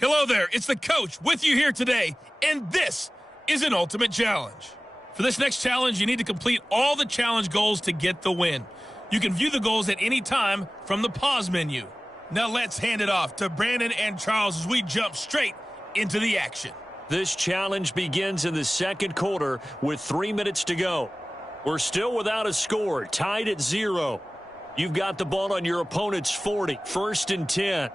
Hello there, it's the coach with you here today, and this is an ultimate challenge. For this next challenge, you need to complete all the challenge goals to get the win. You can view the goals at any time from the pause menu. Now let's hand it off to Brandon and Charles as we jump straight into the action. This challenge begins in the second quarter with 3 minutes to go. We're still without a score, tied at 0. You've got the ball on your opponent's 40, 1st and 10.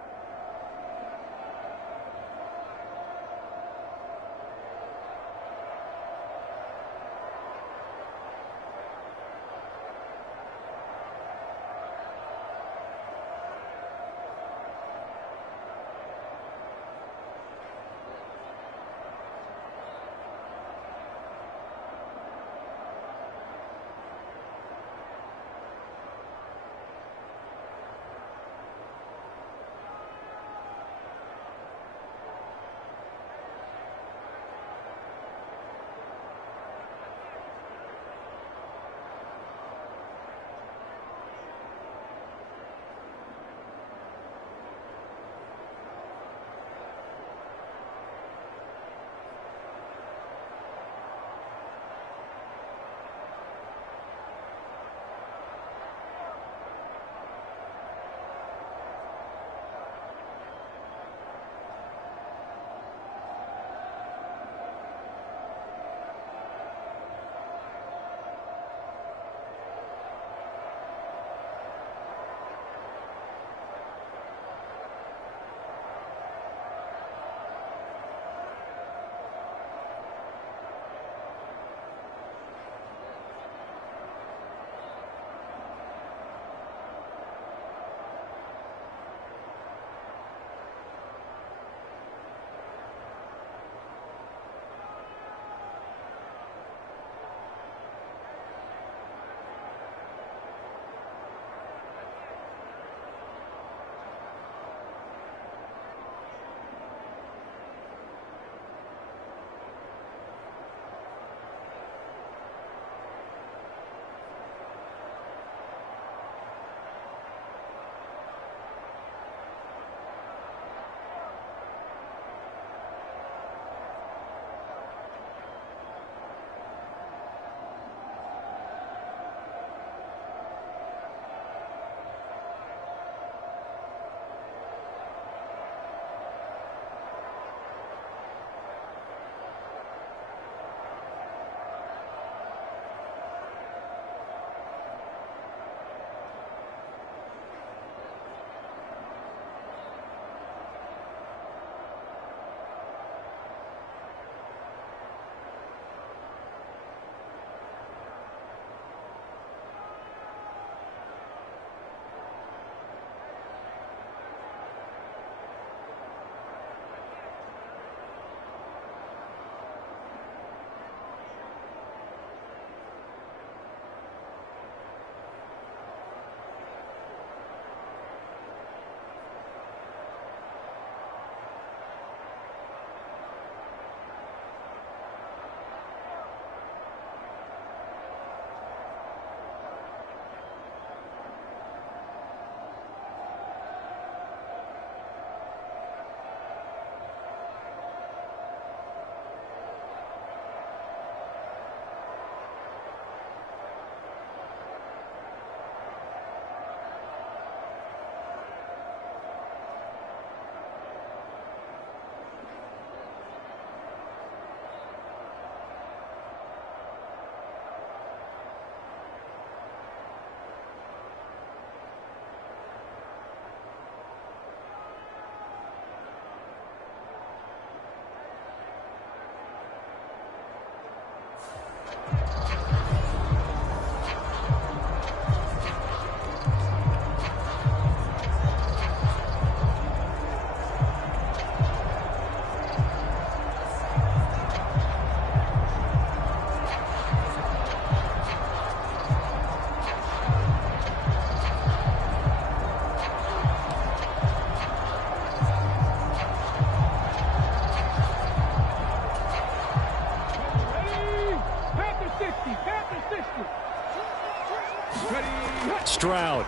Stroud.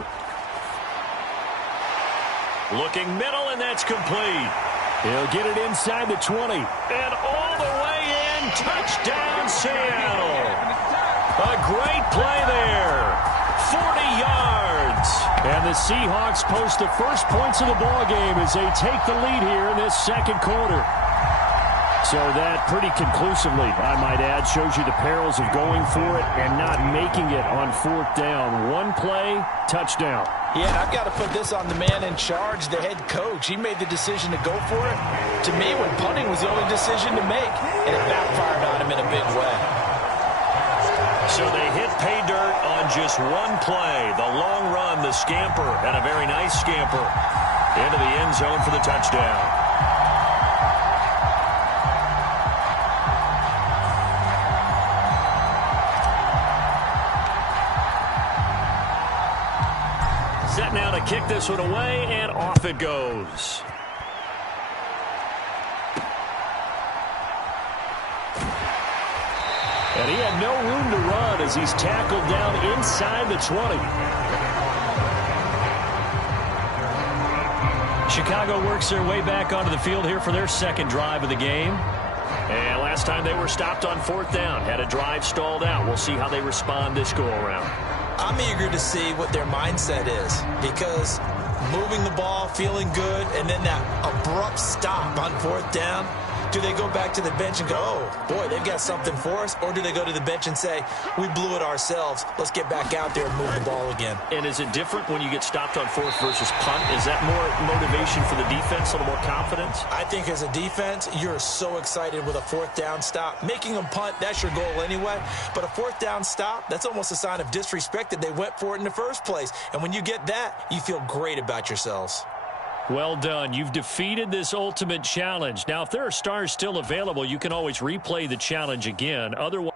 Looking middle, and that's complete. He'll get it inside the 20. And all the way in. Touchdown, Seattle. A great play there. 40 yards. And the Seahawks post the first points of the ballgame as they take the lead here in this second quarter. So that pretty conclusively, I might add, shows you the perils of going for it and not making it on fourth down. One play, touchdown. Yeah, and I've got to put this on the man in charge, the head coach. He made the decision to go for it. To me, when punting was the only decision to make, and it backfired on him in a big way. So they hit pay dirt on just one play. The long run, the scamper, and a very nice scamper into the end zone for the touchdown. Set now to kick this one away, and off it goes. And he had no room to run as he's tackled down inside the 20. Chicago works their way back onto the field here for their second drive of the game. And last time they were stopped on fourth down, had a drive stalled out. We'll see how they respond this go-around. I'm eager to see what their mindset is, because moving the ball, feeling good, and then that abrupt stop on fourth down, do they go back to the bench and go, oh, boy, they've got something for us? Or do they go to the bench and say, we blew it ourselves, let's get back out there and move the ball again? And is it different when you get stopped on fourth versus punt? Is that more motivation for the defense, a little more confidence? I think as a defense, you're so excited with a fourth down stop. Making them punt, that's your goal anyway. But a fourth down stop, that's almost a sign of disrespect that they went for it in the first place. And when you get that, you feel great about yourselves. Well done. You've defeated this ultimate challenge. Now, if there are stars still available, you can always replay the challenge again. Otherwise,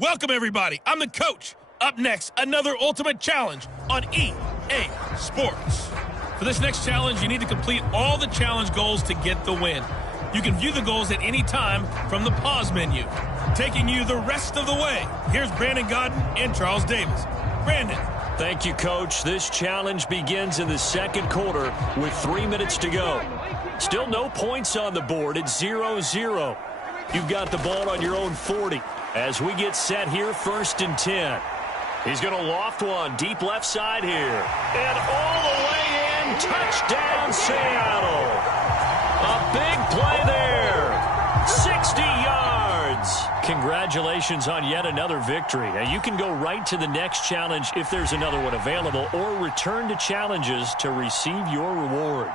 Welcome, everybody. I'm the coach. Up next, another ultimate challenge on EA Sports. For this next challenge, you need to complete all the challenge goals to get the win. You can view the goals at any time from the pause menu. Taking you the rest of the way, here's Brandon Godden and Charles Davis. Brandon. Thank you, Coach. This challenge begins in the second quarter with 3 minutes to go. Still no points on the board. It's 0-0. You've got the ball on your own 40. As we get set here, 1st and 10. He's going to loft one deep left side here. And all the way in, touchdown Seattle. A big play there. 60 yards. Congratulations on yet another victory. Now you can go right to the next challenge if there's another one available, or return to challenges to receive your reward.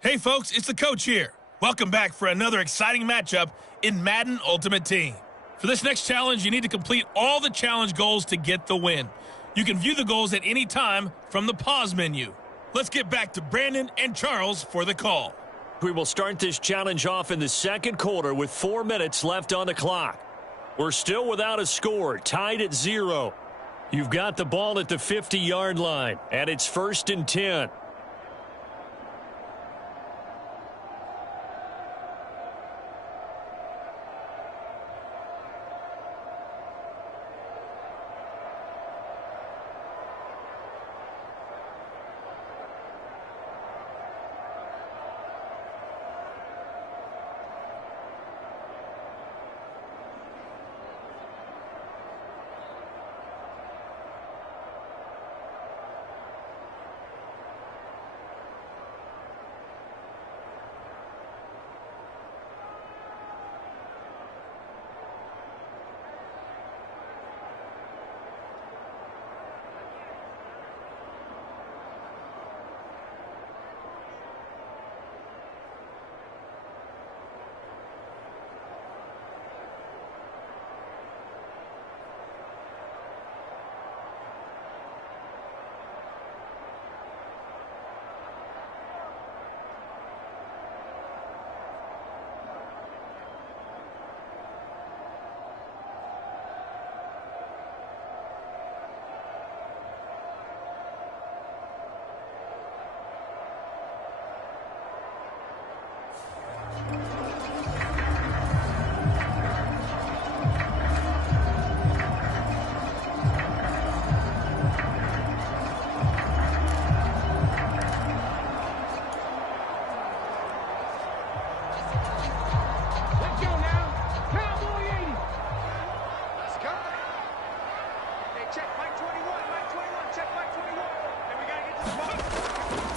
Hey, folks, it's the coach here. Welcome back for another exciting matchup in Madden Ultimate Team. For this next challenge, you need to complete all the challenge goals to get the win. You can view the goals at any time from the pause menu. Let's get back to Brandon and Charles for the call. We will start this challenge off in the second quarter with 4 minutes left on the clock. We're still without a score, tied at 0. You've got the ball at the 50-yard line, and it's 1st and 10.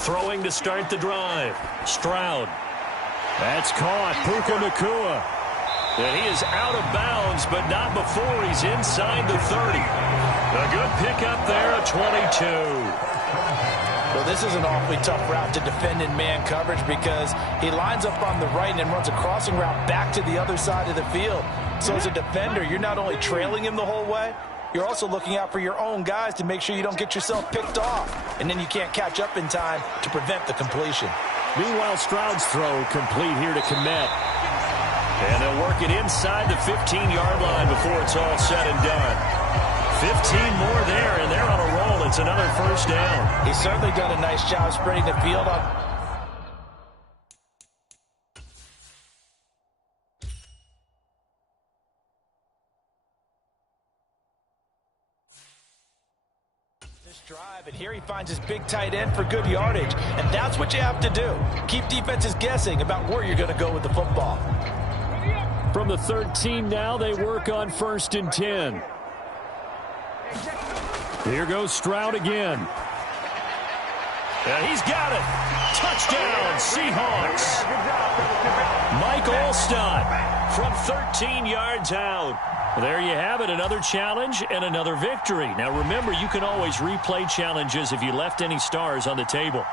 Throwing to start the drive. Stroud. That's caught. Puka Nacua. And he is out of bounds, but not before he's inside the 30. A good pickup there, a 22. Well, this is an awfully tough route to defend in man coverage because he lines up on the right and then runs a crossing route back to the other side of the field. So as a defender, you're not only trailing him the whole way, you're also looking out for your own guys to make sure you don't get yourself picked off. And then you can't catch up in time to prevent the completion. Meanwhile, Stroud's throw complete here to Kmet. And they'll work it inside the 15-yard line before it's all said and done. 15 more there, and they're on a roll. It's another first down. He's certainly done a nice job spreading the field on. Drive, and here he finds his big tight end for good yardage, and that's what you have to do. Keep defenses guessing about where you're going to go with the football. From the 13 now, they work on 1st and 10. Here goes Stroud again. And he's got it. Touchdown, Seahawks. Mike Alstott from 13 yards out. There you have it, another challenge and another victory. Now remember, you can always replay challenges if you left any stars on the table.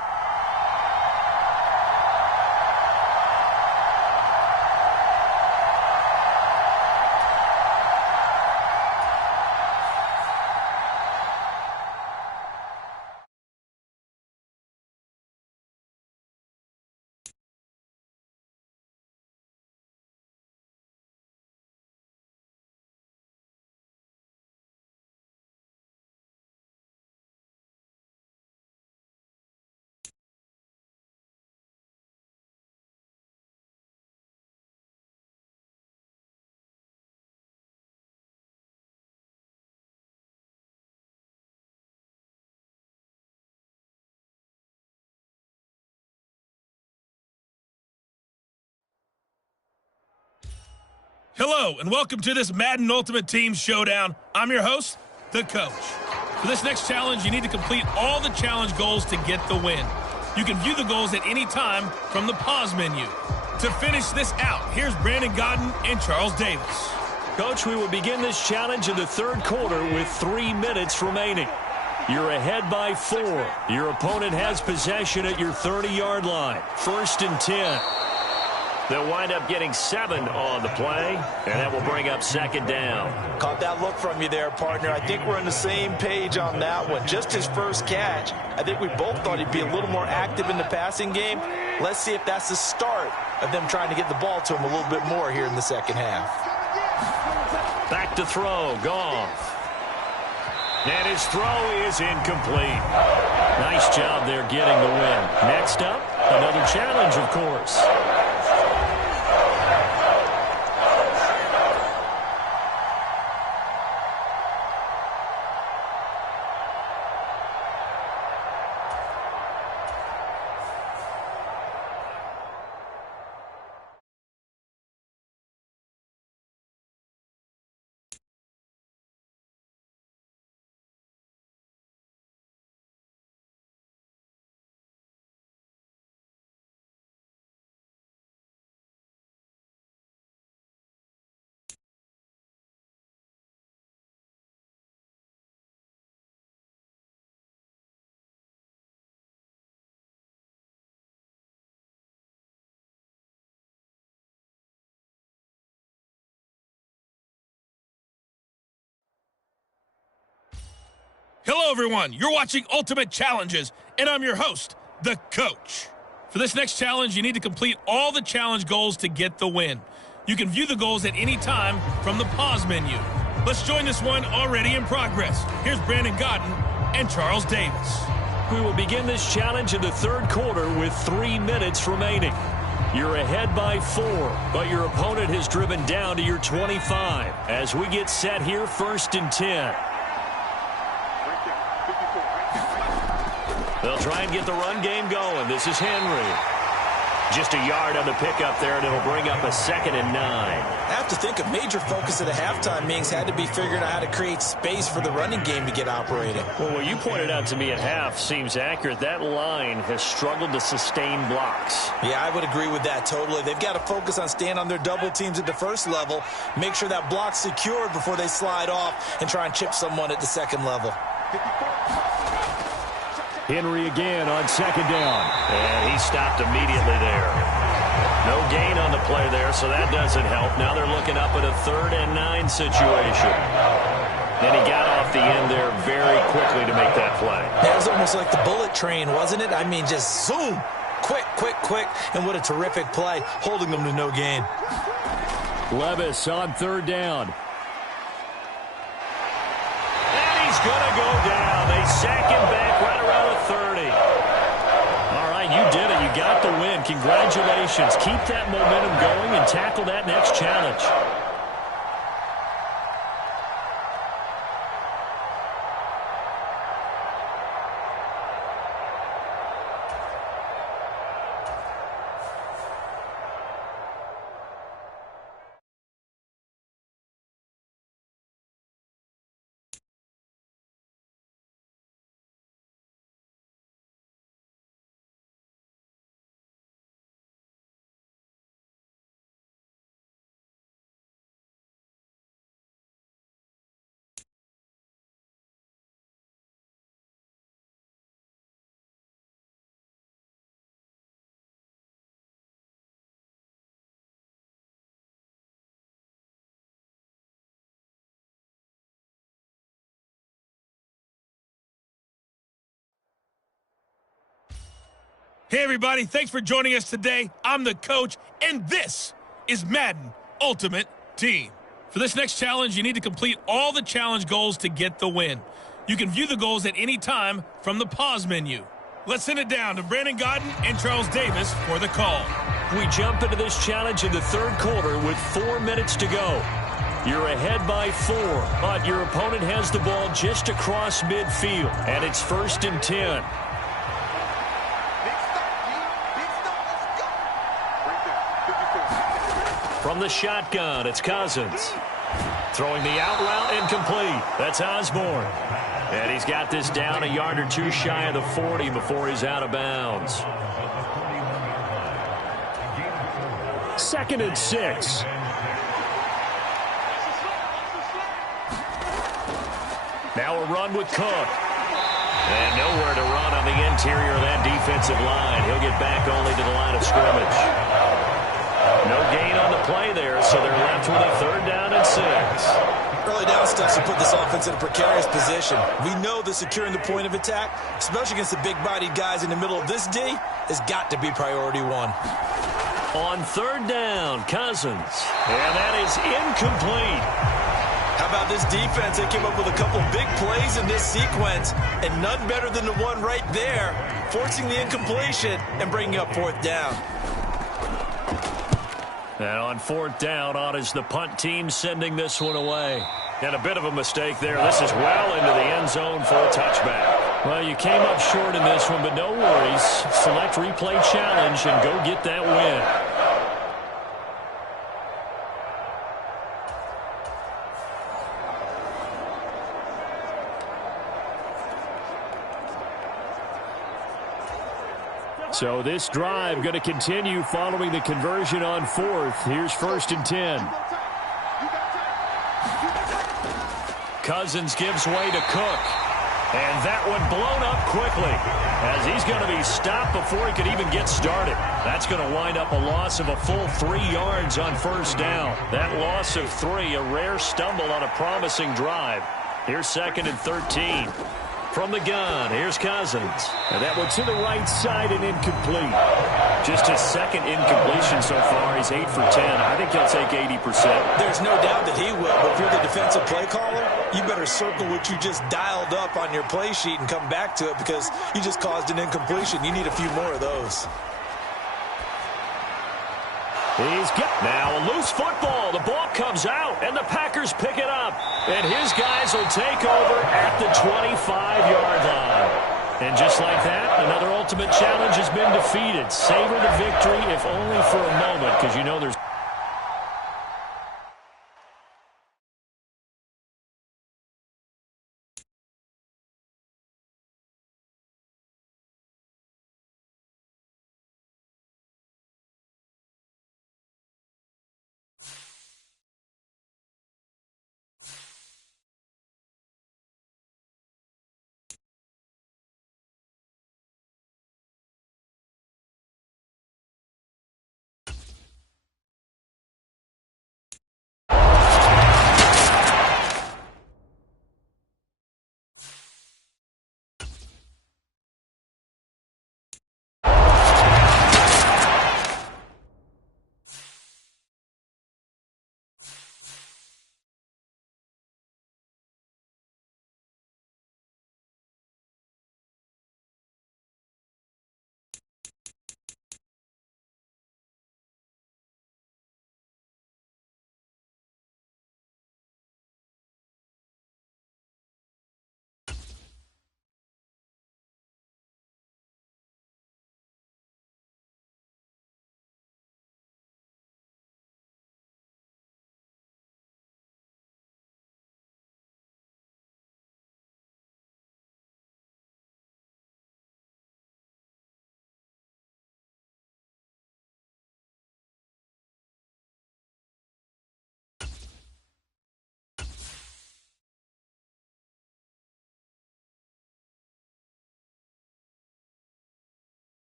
Hello, and welcome to this Madden Ultimate Team Showdown. I'm your host, The Coach. For this next challenge, you need to complete all the challenge goals to get the win. You can view the goals at any time from the pause menu. To finish this out, here's Brandon Godden and Charles Davis. Coach, we will begin this challenge in the 3rd quarter with 3 minutes remaining. You're ahead by 4. Your opponent has possession at your 30-yard line. 1st and 10. They'll wind up getting 7 on the play, and that will bring up 2nd down. Caught that look from you there, partner. I think we're on the same page on that one. Just his first catch. I think we both thought he'd be a little more active in the passing game. Let's see if that's the start of them trying to get the ball to him a little bit more here in the second half. Back to throw, Goff. And his throw is incomplete. Nice job there getting the win. Next up, another challenge, of course. Hello, everyone. You're watching Ultimate Challenges, and I'm your host, The Coach. For this next challenge, you need to complete all the challenge goals to get the win. You can view the goals at any time from the pause menu. Let's join this one already in progress. Here's Brandon Godden and Charles Davis. We will begin this challenge in the 3rd quarter with 3 minutes remaining. You're ahead by 4, but your opponent has driven down to your 25. As we get set here, 1st and 10. They'll try and get the run game going. This is Henry. Just a yard on the pickup there, and it'll bring up a 2nd and 9. I have to think a major focus of the halftime meetings had to be figuring out how to create space for the running game to get operating. Well, what you pointed out to me at half seems accurate. That line has struggled to sustain blocks. Yeah, I would agree with that totally. They've got to focus on staying on their double teams at the first level, make sure that block's secured before they slide off and try and chip someone at the second level. Henry again on 2nd down. And he stopped immediately there. No gain on the play there, so that doesn't help. Now they're looking up at a 3rd and 9 situation. And he got off the end there very quickly to make that play. That was almost like the bullet train, wasn't it? I mean, just zoom. Quick, quick, quick. And what a terrific play, holding them to no gain. Levis on 3rd down. And he's going to go down. They sack him back right around the 30. All right, you did it. You got the win. Congratulations. Keep that momentum going and tackle that next challenge. Hey, everybody. Thanks for joining us today. I'm the coach, and this is Madden Ultimate Team. For this next challenge, you need to complete all the challenge goals to get the win. You can view the goals at any time from the pause menu. Let's send it down to Brandon Godden and Charles Davis for the call. We jump into this challenge in the 3rd quarter with 4 minutes to go. You're ahead by 4, but your opponent has the ball just across midfield, and it's 1st and 10. From the shotgun, it's Cousins. Throwing the out route incomplete. That's Osborne. And he's got this down a yard or 2 shy of the 40 before he's out of bounds. 2nd and 6. Now a run with Cook. And nowhere to run on the interior of that defensive line. He'll get back only to the line of scrimmage. No gain on the play there, so they're left with a 3rd down and 6. Early down stuff should put this offense in a precarious position. We know that securing the point of attack, especially against the big-bodied guys in the middle of this D, has got to be priority 1. On 3rd down, Cousins. And that is incomplete. How about this defense? They came up with a couple big plays in this sequence, and none better than the one right there, forcing the incompletion and bringing up 4th down. And on 4th down, on is the punt team sending this one away. And a bit of a mistake there. This is well into the end zone for a touchback. Well, you came up short in this one, but no worries. Select replay challenge and go get that win. So this drive going to continue following the conversion on 4th. Here's 1st and 10. Cousins gives way to Cook. And that one blown up quickly as he's going to be stopped before he could even get started. That's going to wind up a loss of a full 3 yards on 1st down. That loss of 3, a rare stumble on a promising drive. Here's 2nd and 13. From the gun, here's Cousins. And that one to the right side and incomplete. Just his 2nd incompletion so far. He's 8 for 10. I think he'll take 80%. There's no doubt that he will, but if you're the defensive play caller, you better circle what you just dialed up on your play sheet and come back to it because you just caused an incompletion. You need a few more of those. He's got now a loose football. The ball comes out, and the Packers pick it up. And his guys will take over at the 25-yard line. And just like that, another Ultimate Challenge has been defeated. Savor the victory, if only for a moment, because you know there's...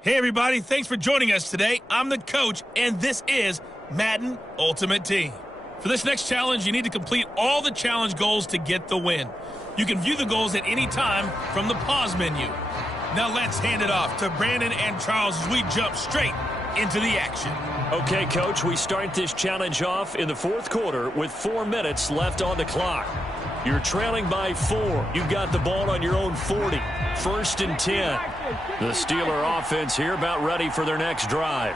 Hey, everybody. Thanks for joining us today. I'm the coach, and this is Madden Ultimate Team. For this next challenge, you need to complete all the challenge goals to get the win. You can view the goals at any time from the pause menu. Now let's hand it off to Brandon and Charles as we jump straight into the action. Okay, Coach, we start this challenge off in the fourth quarter with 4 minutes left on the clock. You're trailing by 4. You've got the ball on your own 40. 1st and 10. The Steeler offense here about ready for their next drive.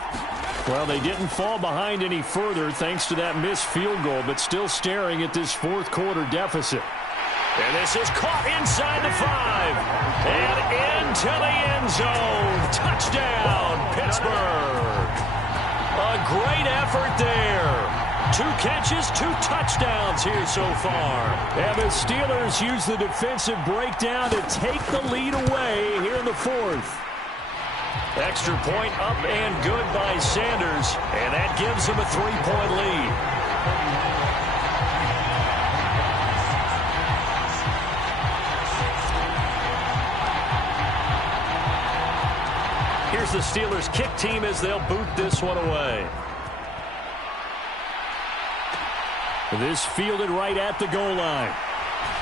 Well, they didn't fall behind any further thanks to that missed field goal, but still staring at this fourth quarter deficit. And this is caught inside the 5. And into the end zone. Touchdown, Pittsburgh. A great effort there. 2 catches, 2 touchdowns here so far. And the Steelers use the defensive breakdown to take the lead away here in the fourth. Extra point up and good by Sanders. And that gives them a 3-point lead. Here's the Steelers kick team as they'll boot this one away. This fielded right at the goal line.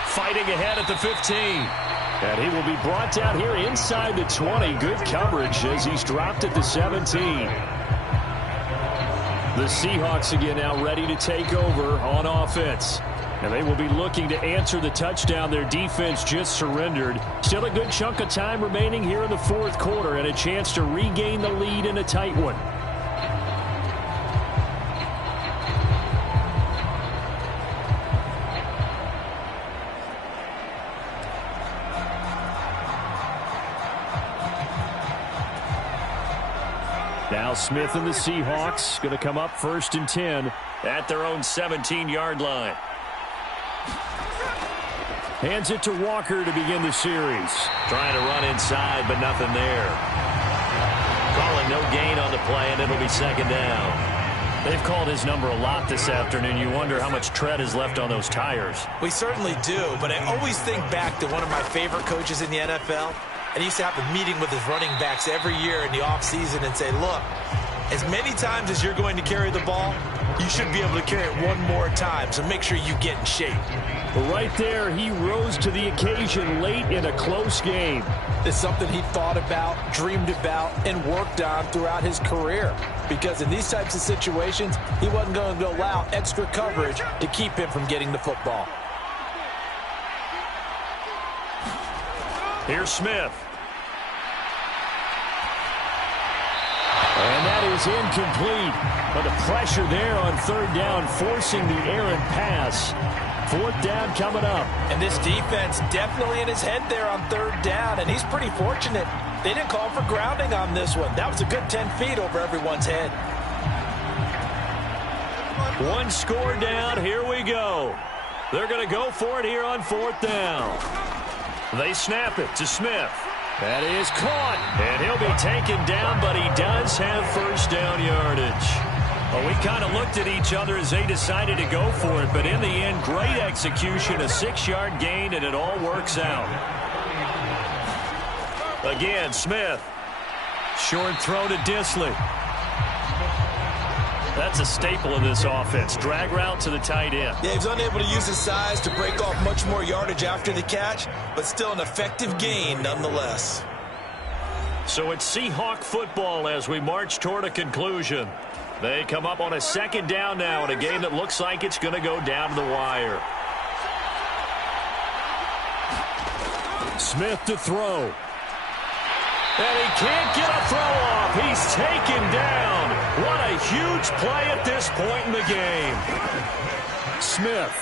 Fighting ahead at the 15. And he will be brought down here inside the 20. Good coverage as he's dropped at the 17. The Seahawks again now ready to take over on offense. And they will be looking to answer the touchdown their defense just surrendered. Still a good chunk of time remaining here in the fourth quarter and a chance to regain the lead in a tight one. Now Smith and the Seahawks going to come up 1st and 10 at their own 17-yard line. Hands it to Walker to begin the series. Trying to run inside, but nothing there. Calling no gain on the play, and it'll be 2nd down. They've called his number a lot this afternoon. You wonder how much tread is left on those tires. We certainly do, but I always think back to one of my favorite coaches in the NFL. And he used to have a meeting with his running backs every year in the offseason and say, look, As many times as you're going to carry the ball, you should be able to carry it one more time, so make sure you get in shape. Right there, he rose to the occasion late in a close game. It's something he thought about, dreamed about, and worked on throughout his career. Because in these types of situations, he wasn't going to allow extra coverage to keep him from getting the football. Here's Smith. And that is incomplete. But the pressure there on third down, forcing the errant pass. Fourth down coming up. And this defense definitely in his head there on third down, and he's pretty fortunate. They didn't call for grounding on this one. That was a good 10 feet over everyone's head. One score down. Here we go. They're going to go for it here on fourth down. They snap it to Smith. That is caught. And he'll be taken down, but he does have first down yardage. Well, we kind of looked at each other as they decided to go for it, but in the end, great execution, a 6-yard gain, and it all works out. Again, Smith. Short throw to Disley. That's a staple of this offense. Drag route to the tight end. Yeah, he was unable to use his size to break off much more yardage after the catch, but still an effective gain nonetheless. So it's Seahawk football as we march toward a conclusion. They come up on a second down now in a game that looks like it's going to go down to the wire. Smith to throw. And he can't get a throw off. He's taken down. What a huge play at this point in the game. Smith.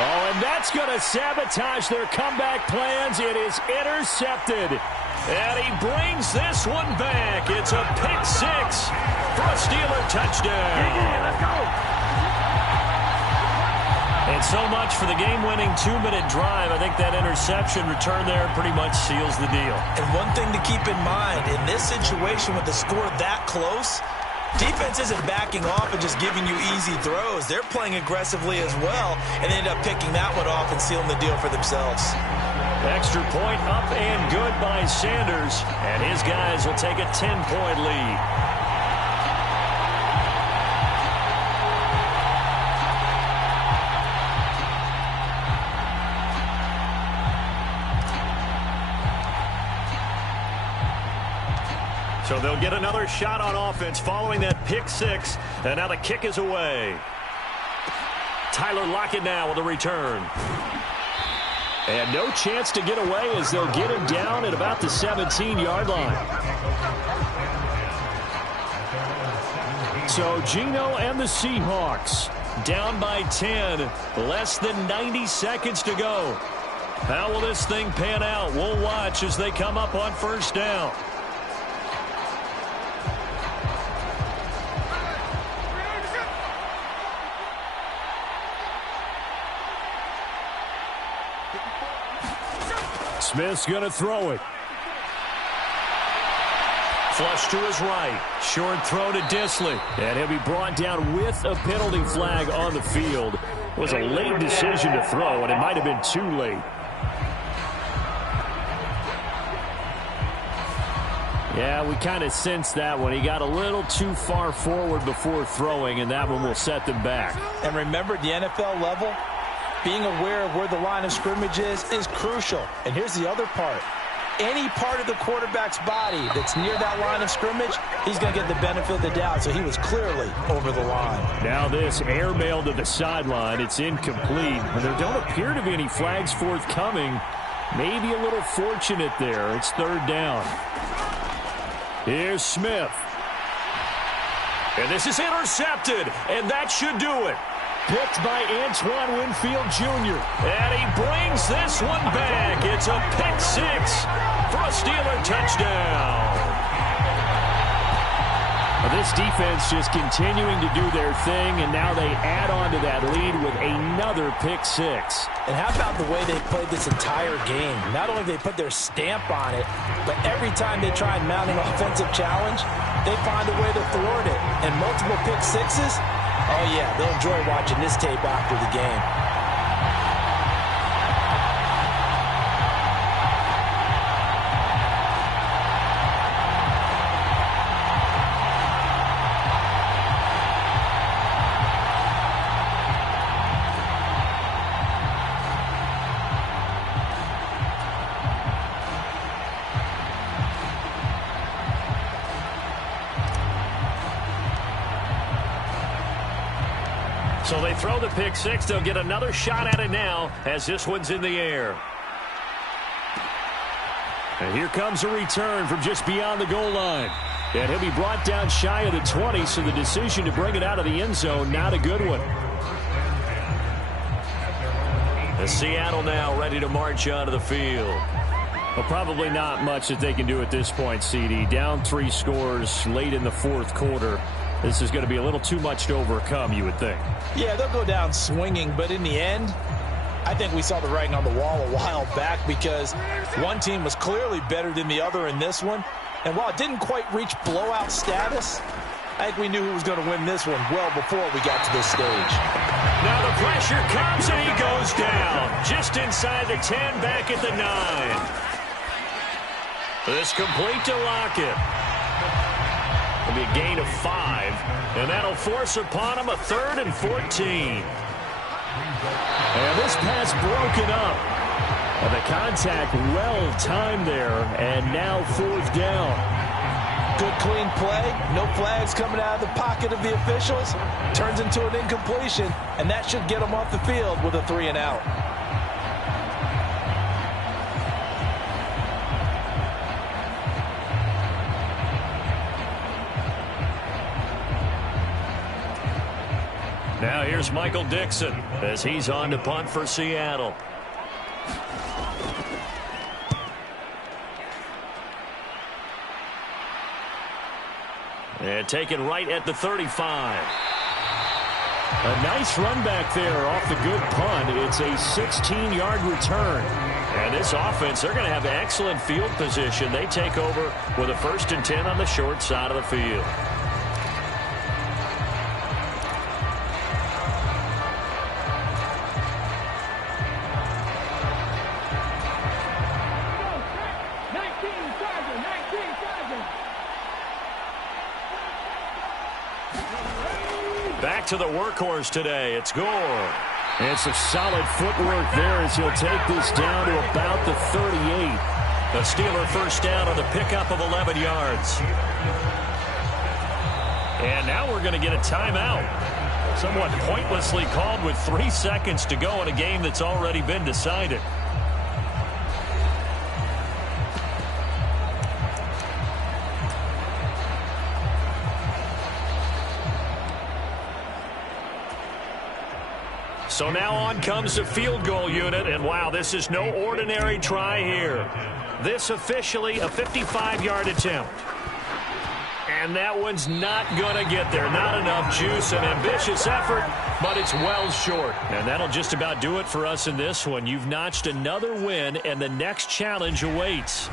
Oh, and that's going to sabotage their comeback plans. It is intercepted. And he brings this one back. It's a pick six for a Steeler touchdown. Let's go. And so much for the game-winning 2-minute drive. I think that interception return there pretty much seals the deal. And one thing to keep in mind, in this situation with the score that close, defense isn't backing off and just giving you easy throws. They're playing aggressively as well, and they end up picking that one off and sealing the deal for themselves. Extra point up and good by Sanders, and his guys will take a 10-point lead. So they'll get another shot on offense following that pick six, and now the kick is away. Tyler Lockett now with a return. And no chance to get away as they'll get him down at about the 17-yard line. So Geno and the Seahawks down by 10. Less than 90 seconds to go. How will this thing pan out? We'll watch as they come up on first down. Smith's going to throw it. Flush to his right. Short throw to Disley. And he'll be brought down with a penalty flag on the field. It was a late decision to throw, and it might have been too late. Yeah, we kind of sensed that one. He got a little too far forward before throwing, and that one will set them back. And remember, at the NFL level, being aware of where the line of scrimmage is crucial. And here's the other part. Any part of the quarterback's body that's near that line of scrimmage, he's going to get the benefit of the doubt. So he was clearly over the line. Now this airmail to the sideline. It's incomplete. And there don't appear to be any flags forthcoming. Maybe a little fortunate there. It's third down. Here's Smith. And this is intercepted. And that should do it. Picked by Antoine Winfield Jr. And he brings this one back. It's a pick six for a Steeler touchdown. Well, this defense just continuing to do their thing, and now they add on to that lead with another pick six. And how about the way they played this entire game? Not only did they put their stamp on it, but every time they try and mount an offensive challenge, they find a way to thwart it. And multiple pick sixes. Oh, yeah, they'll enjoy watching this tape after the game. So they throw the pick six. They'll get another shot at it now as this one's in the air. And here comes a return from just beyond the goal line. And he'll be brought down shy of the 20, so the decision to bring it out of the end zone, not a good one. The Seattle now ready to march onto the field. Well, probably not much that they can do at this point, CD. Down 3 scores late in the fourth quarter. This is going to be a little too much to overcome, you would think. Yeah, they'll go down swinging, but in the end, I think we saw the writing on the wall a while back because one team was clearly better than the other in this one. And while it didn't quite reach blowout status, I think we knew who was going to win this one well before we got to this stage. Now the pressure comes and he goes down. Just inside the 10, back at the 9. This complete to Lockett. It'll be a gain of 5, and that'll force upon him a 3rd and 14. And this pass broken up. And the contact well timed there, and now 4th down. Good clean play. No flags coming out of the pocket of the officials. Turns into an incompletion, and that should get them off the field with a 3 and out. Now here's Michael Dixon as he's on to punt for Seattle. And taken right at the 35. A nice run back there off the good punt. It's a 16-yard return. And this offense, they're going to have excellent field position. They take over with a 1st and 10 on the short side of the field. Back to the workhorse today. It's Gore. And some solid footwork there as he'll take this down to about the 38. The Steeler first down on the pickup of 11 yards. And now we're going to get a timeout. Somewhat pointlessly called with 3 seconds to go in a game that's already been decided. So now on comes the field goal unit, and wow, this is no ordinary try here. This officially a 55-yard attempt. And that one's not going to get there. Not enough juice, an ambitious effort, but it's well short. And that'll just about do it for us in this one. You've notched another win, and the next challenge awaits.